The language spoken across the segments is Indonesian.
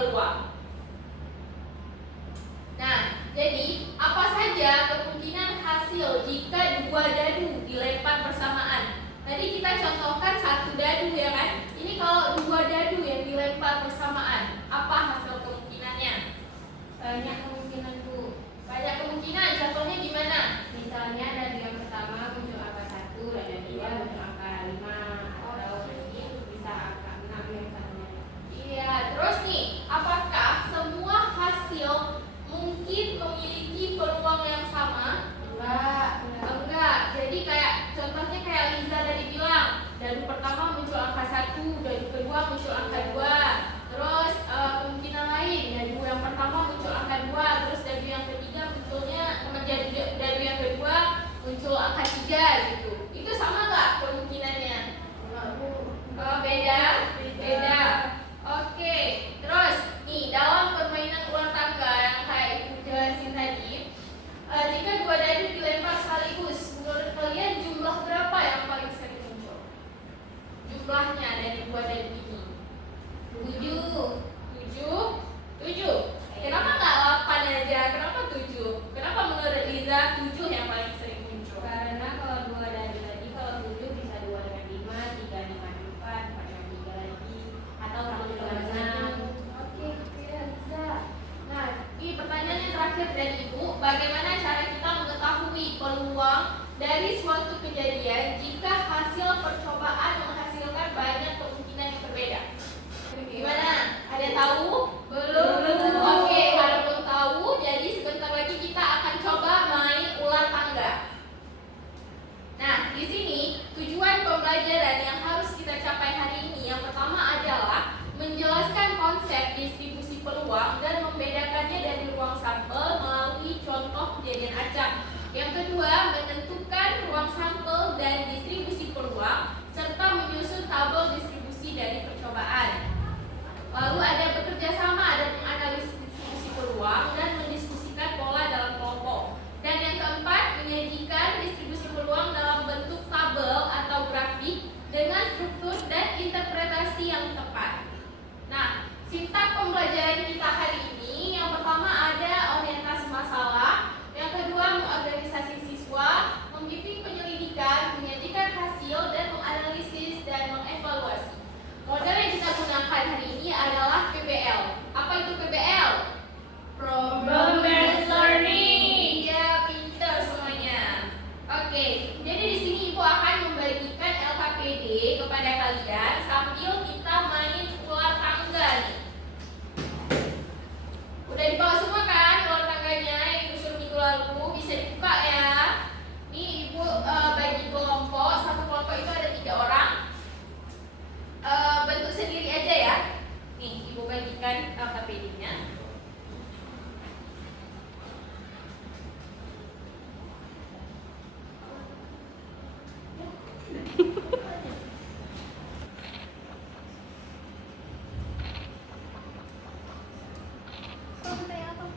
peluang. Nah, jadi apa saja kemungkinan hasil jika dua dadu dilempar bersamaan? Tadi kita contohkan satu dadu ya kan? Ini kalau dua dadu yang dilempar bersamaan, apa hasil kemungkinannya? Banyak kemungkinan Bu. Banyak kemungkinan, contohnya gimana? Misalnya dadu yang pertama muncul angka 1, dadu dua muncul angka 5, atau bisa angka 6 yang satunya. Iya, terus nih, apakah semua hasil mungkin memiliki peluang yang sama? Enggak. Jadi kayak contohnya kayak Liza tadi bilang, dadu pertama muncul angka 1, dadu kedua muncul angka 2. Terus kemungkinan lain, dadu yang pertama muncul angka 2, terus dadu yang ketiga munculnya dadu yang kedua muncul angka 3 gitu. Itu sama nggak kemungkinannya? Oh, beda. Oke, terus nih dalam permainan ular tangga yang kayak Ibu jelasin tadi, jika dua dadu dilempar sekaligus, menurut kalian jumlah berapa yang paling sering muncul? Jumlahnya dari dua dadu ini? 7. Kenapa nggak 8 aja? Kenapa 7? Kenapa menurut Liza 7 yang paling sering muncul? Karena kalau dua dadu tadi, kalau 7 bisa 2 dengan 5, 3 dengan 4, 4 dengan 3 lagi, atau 1 dengan 6. Oke, Liza. Nah, ini pertanyaannya terakhir dari Ibu. Bagaimana cara kita mengetahui peluang dari suatu kejadian jika hasil percobaan menghasilkan banyak kemungkinan yang berbeda? Gimana? Ada yang tahu? Belum. Oke, kalau belum tahu, jadi sebentar lagi kita akan coba main ular tangga. Nah, di sini tujuan pembelajaran yang harus kita capai hari ini yang pertama adalah menjelaskan konsep distribusi peluang dan membedakannya dari ruang sampel melalui contoh kejadian acak. Yang kedua, menentukan ruang sampel dan distribusi peluang serta menyusun tabel distribusi dari percobaan. Lalu ada bekerja sama dan menganalisis distribusi peluang dan mendiskusikan pola dalam kelompok. Dan yang keempat, menyajikan distribusi peluang dalam bentuk tabel atau grafik dengan struktur dan interpretasi yang tepat. Nah, sintak pembelajaran kita hari ini yang pertama ada orientasi masalah, yang kedua mengorganisasi siswa, membimbing penyelidikan, menyajikan hasil dan menganalisis dan mengevaluasi. Model yang kita gunakan hari ini adalah PBL. Apa itu PBL? Problem Based Learning. Iya, pintar semuanya. Oke, jadi di sini Ibu akan membagikan LKPD kepada kalian sambil kita main ular tangga nih. Udah dibawa semua kan ular tangganya yang disuruh minggu lalu? Bisa dibuka ya. Nih Ibu bagi kelompok, satu kelompok itu ada 3 orang. Bentuk sendiri aja ya. Nih, Ibu bagikan LKPD-nya.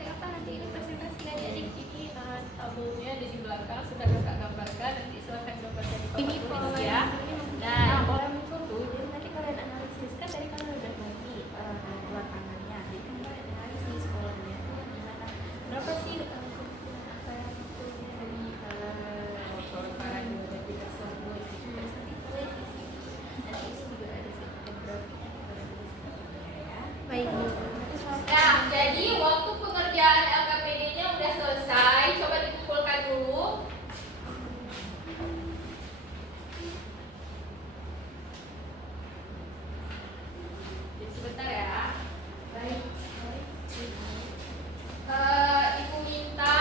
Apa nanti ini presentasinya jadi tabelnya ada di belakang sudah Kakak gambarkan, nanti silakan gambarkan di papan tulis ya. Nah, pola mengukur tuh, jadi nanti kalian analisis kan dari kalian udah bagi ular tangannya, jadi kan kalian analisis polanya gimana, berapa sih kemungkinan apa yang munculnya dari para dua dan tiga tersebut, terus nanti kalian isi, nanti ini juga ada sedikit grafiknya kepada ya. Baik Bu. Nah, jadi waktu pengerjaan LKPD-nya udah selesai. Coba dikumpulkan dulu. Jadi sebentar ya. Baik. Ibu minta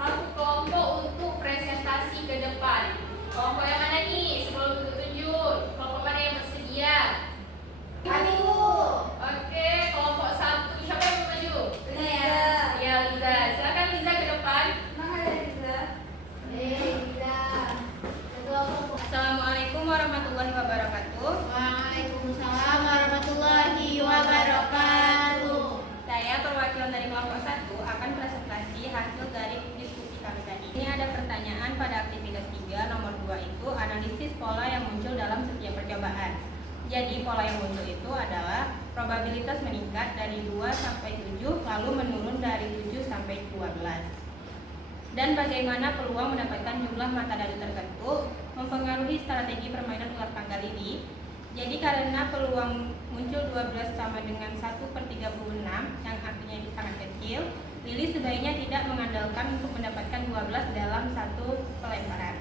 satu kelompok untuk presentasi ke depan. Kelompok yang mana nih? Sebelum tunjuk, kelompok mana yang bersedia? Oke, kelompok 1. Siapa yang mau maju? Ya, Liza. Silakan Liza ke depan. Assalamualaikum warahmatullahi wabarakatuh. Waalaikumsalam warahmatullahi wabarakatuh. Saya perwakilan dari kelompok 1 akan presentasi hasil dari diskusi kami tadi. Ini ada pertanyaan pada aktivitas 3 nomor 2 itu analisis pola yang muncul dalam setiap percobaan. Jadi pola yang muncul itu adalah probabilitas meningkat dari 2 sampai 7 lalu menurun dari 7 sampai 12. Dan bagaimana peluang mendapatkan jumlah mata dadu tertentu mempengaruhi strategi permainan ular tanggal ini. Jadi karena peluang muncul 12 sama dengan 1/36 yang artinya ini sangat kecil, Lili sebaiknya tidak mengandalkan untuk mendapatkan 12 dalam satu pelemparan.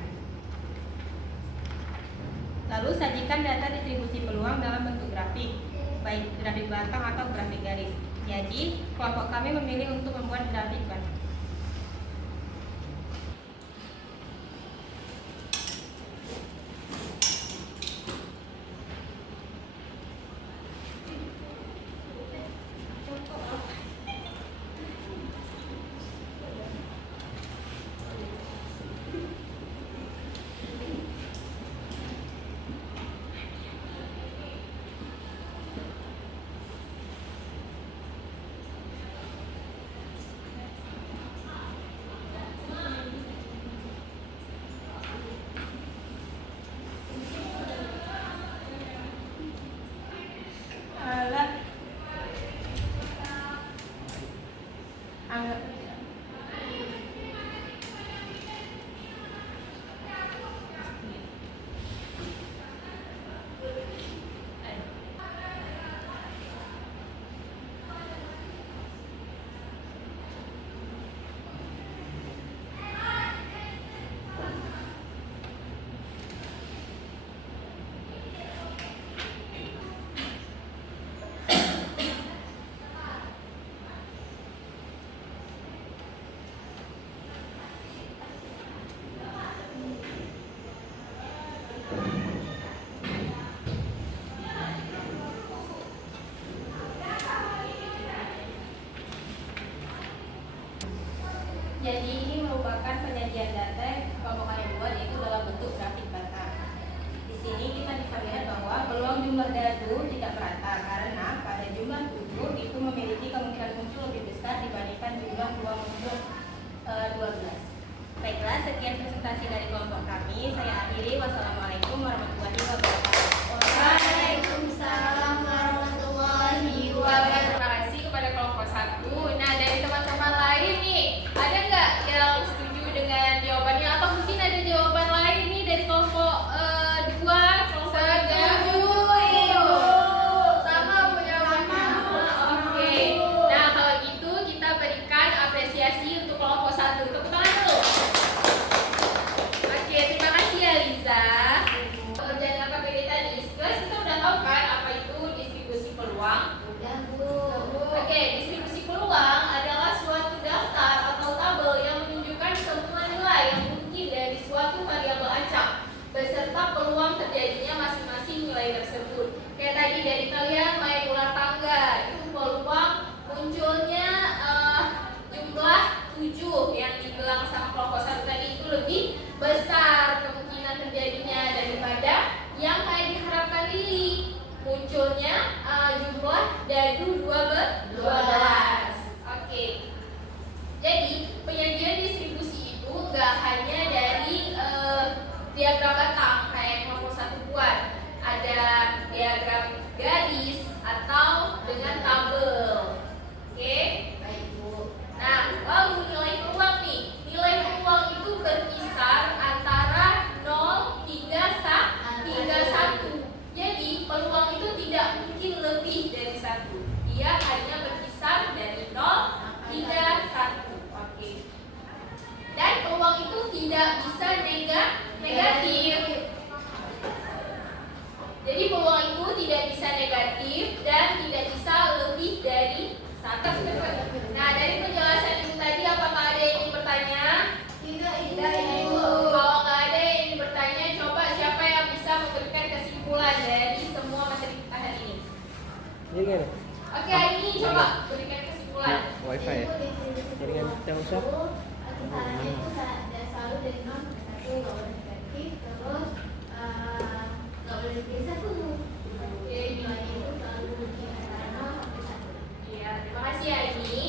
Lalu sajikan data distribusi peluang dalam bentuk grafik, baik grafik belakang atau grafik garis. Jadi kelompok kami memilih untuk membuat grafik belakang. Jadi ini merupakan penyajian data yang kelompok kami buat yaitu dalam bentuk grafik bata. Di sini kita bisa lihat bahwa peluang jumlah dadu tidak merata karena pada jumlah 7 itu memiliki kemungkinan muncul lebih besar dibandingkan jumlah peluang muncul 12. Baiklah, sekian presentasi dari kelompok kami. Saya akhiri. Wassalamualaikum warahmatullahi wabarakatuh. Waalaikumsalam warahmatullahi wabarakatuh. Terima kasih kepada kelompok 1. Nah, dari teman-teman lain nih, ada nggak yang setuju dengan jawabannya atau mungkin ada jawaban lain nih dari kelompok 2, kelompok 3? Sama bu jawabannya. Oke. Nah, kalau gitu kita berikan apresiasi untuk kelompok 1. Tepuk tangan dulu. Oke, terima kasih ya Liza. Pekerjaan KPPD tadi, kelas kita udah tahu kan apa itu distribusi peluang? Udah bu. Oke, distribusi peluang adalah suatu daftar atau tabel yang menunjukkan semua nilai yang mungkin dari suatu variabel acak beserta peluang terjadinya masing-masing nilai tersebut. Kayak tadi dari kalian main ular tangga, itu peluang munculnya jumlah 7 yang dibilang sama kelompok 1 tadi itu lebih besar kemungkinan terjadinya daripada yang kayak diharapkan Lili, munculnya jumlah dadu 12. Oke. Jadi penyajian distribusi itu nggak hanya dari diagram batang kayak kelompok 1 buat, ada diagram garis atau dengan tabel. Oke, baik bu. Nah, lalu nilai peluang nih, nilai peluang itu berkisar antara 0 hingga 1. Jadi peluang itu tidak mungkin lebih dari 1. Dia hanya berkisar dari 0 hingga 1. Oke. Dan peluang itu tidak bisa negatif. Jadi peluang itu tidak bisa negatif dan tidak bisa lebih dari 1. Nah, dari penjelasan itu tadi apakah ada yang ingin bertanya? Tidak, Ibu. Kalau nggak ada yang ingin bertanya, coba siapa yang bisa memberikan kesimpulan dari semua materi kita hari ini? Jaringan. Oke, hari ini coba berikan kesimpulan. Wifi ya? Jaringan Telkomsel. Kisarannya itu selalu dari 0 sampai 1, nggak boleh negatif, terus nggak boleh lebih dari 1. Nilainya itu selalu di antara 0 sampai 1. Iya, terima kasih ya ini.